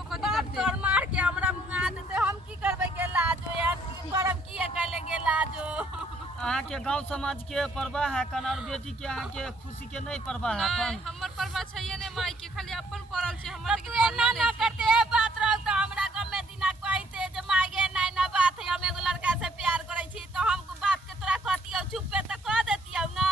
लोग कथि करते तोर मार के हमरा मुंगा देते हम की करबै के लाजो यार की करब की अकेले के लाजो अहाँ के गांव समाज के परवाह है कन और बेटी के अहाँ के खुशी के नहीं परवाह है कन हमर परवाह छैये ने माई के खाली अपन पड़ल छै हमर के एना ना करते ए बात रह त हमरा गम में दिना कहते जे मागे नहीं ना बात है हम एगो लड़का से प्यार करै छी तो हम बात के तोरा कहतियौ चुप पे त कह देतियौ ना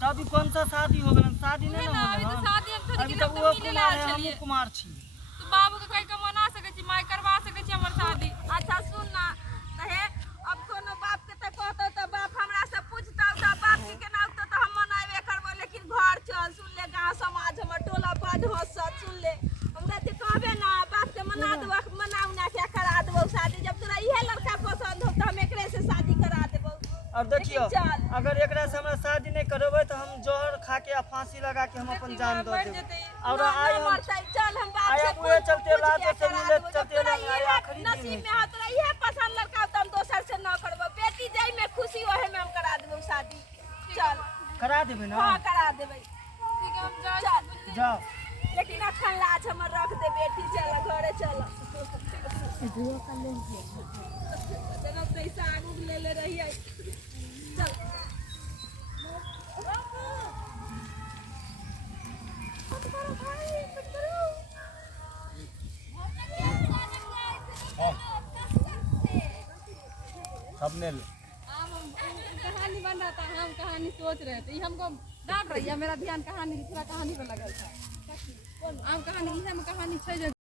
तभी कौन सा शादी हो गलन शादी नहीं ना अभी तो शादी हम थोड़ी अभी तो वो कुमार है हम कुमार छी तू बाबू के कह के मना सकै छी माई करवा सकै छी हमर शादी अच्छा सुन ना कहे अब कोनो बाप के त कहतो त बाप हमरा से पूछतो त बाप के केना तो हम मनाबे करबो लेकिन घर चल सुन ले गांव समाज हमर टोला पाज हंसत सुन ले हमरा ते कहबे ना बाप के मना देबो मनाऊ ना के करा देबो शादी जब तोरा इहे लड़का पसंद हो त हम एकरे से शादी करा देबो और देखियो अगर एकरा से हमरा शादी नहीं करबै तो हम जोहर खा के फांसी लगा के हम अपन जान दे देब और आई हम चल हम बाप से पूरे चलते लाज से मिले चलते आखिरी नसीब में हाथ रही है पसंद लड़का तो हम दोसर से न करबो बेटी जाई में खुशी ओहे में हम करा देबो शादी चल करा देबे ना हां करा देबे ठीक है हम जाओ लेकिन अखन लाज हमर रख दे बेटी चल घरे चल दुआ कर ले जना पैसा आगू ले ले रही है चल सबने कहानी बन रहा था हम कहानी सोच रहे थे हमको डांट रही है मेरा ध्यान कहानी दूसरा कहानी पे लगल था आम कहानी इहे में कहानी छै